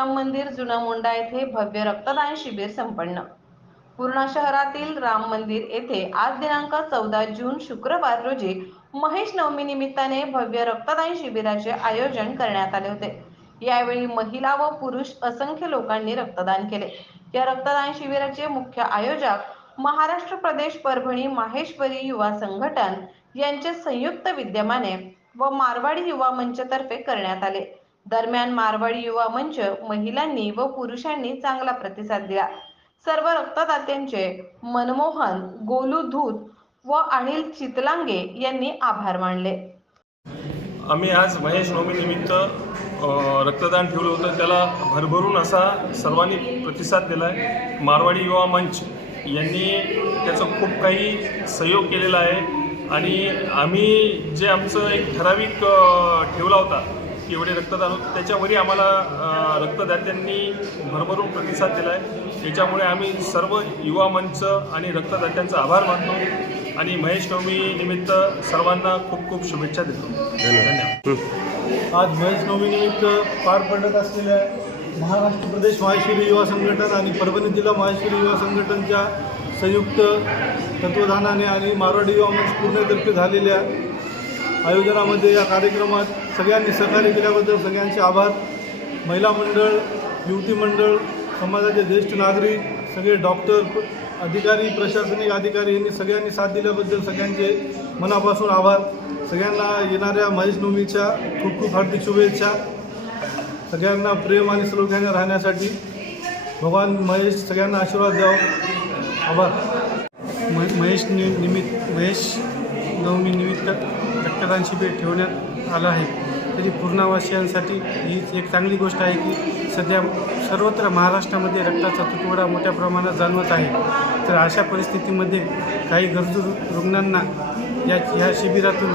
राम मंदिर जुना मोंडा येथे भव्य रक्तदान शिबिर संपन्न. पूर्णा शहरातील राम मंदिर येथे आज दिनांक चौदा जून शुक्रवार रोजी महेश नवमी निमित्ताने भव्य रक्तदान शिबिराचे आयोजन करण्यात आले होते. यावेळी महिला व पुरुष असंख्य लोकांनी रक्तदान केले. या रक्तदान शिबिराचे मुख्य आयोजक महाराष्ट्र प्रदेश परभणी माहेश्वरी युवा संघटन यांचे संयुक्त विद्यमाने व मारवाडी युवा मंचतर्फे करण्यात आले. दरम्यान मारवाडी युवा मंच महिलांनी व पुरुषांनी चांगला प्रतिसाद दिला. सर्व रक्तदात्यांचे मनमोहन गोलू धूत व अनिल चितलांगे यांनी आभार मानले. आम्ही आज महेश नवमीनिमित्त रक्तदान ठेवलं होतं. त्याला भरभरून असा सर्वांनी प्रतिसाद दिला आहे मारवाडी युवा मंच यांनी त्याचं खूप काही सहयोग केलेला आहे. आणि आम्ही जे आमचं एक ठराविक ठेवला होता की एवढे रक्तदान होतं त्याच्यावरही आम्हाला रक्तदात्यांनी भरभरून प्रतिसाद दिला आहे त्याच्यामुळे आम्ही सर्व युवा मंच आणि रक्तदात्यांचा आभार मानतो आणि महेश नवमी निमित्त सर्वांना खूप खूप शुभेच्छा देतो. धन्यवाद. आज महेश नवमी निमित्त पार पडत असलेल्या महाराष्ट्र प्रदेश माहेश्वरी युवा संघटन आणि परभणी जिल्हा माहेश्वरी युवा संघटनच्या संयुक्त तत्वधानाने आणि मारवाडी युवा मंच पूर्णतर्फे झालेल्या आयोजनामध्ये या कार्यक्रमात सगळ्यांनी सहकार्य केल्याबद्दल सगळ्यांचे आभार. महिला मंडळ युवती मंडळ समाजाचे ज्येष्ठ नागरिक सगळे डॉक्टर अधिकारी प्रशासनिक अधिकारी यांनी सगळ्यांनी साथ दिल्याबद्दल सगळ्यांचे मनापासून आभार. सगळ्यांना येणाऱ्या महेश नवमीच्या खूप खूप हार्दिक शुभेच्छा. सगळ्यांना प्रेम आणि सलोख्याने राहण्यासाठी भगवान महेश सगळ्यांना आशीर्वाद द्यावा. आभार. महेश नि निमित्त महेश नवमी निमित्त रक्तदान शिबिर ठेवण्यात आलं आहे. तरी पूर्णावासियांसाठी हीच एक चांगली गोष्ट आहे की सध्या सर्वत्र महाराष्ट्रामध्ये रक्ताचा तुटवडा मोठ्या प्रमाणात जाणवत आहे. तर अशा परिस्थितीमध्ये काही गरजू रुग्णांना या ह्या शिबिरातून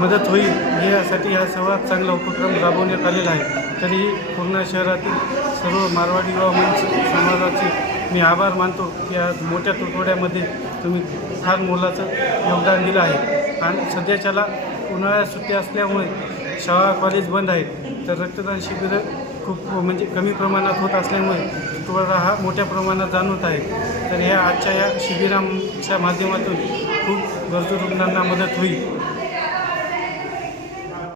मदत होईल यासाठी हा सर्वात चांगला उपक्रम राबवण्यात आलेला आहे. तरीही पूर्णा शहरातील सर्व मारवाडी युवा मंच समाजाचे मी आभार मानतो की या मोठ्या तुटवड्यामध्ये तुम्ही फार मोलाचं योगदान दिलं आहे. आणि सध्याच्याला उन्हाळ्यात सुट्ट्या असल्यामुळे शाळा कॉलेज बंद आहेत. तर रक्तदान शिबिरं खूप म्हणजे कमी प्रमाणात होत असल्यामुळे तुटवडा हा मोठ्या प्रमाणात जाणवत आहे. तर ह्या आजच्या या शिबिरांच्या माध्यमातून खूप गरजू रुग्णांना मदत होईल.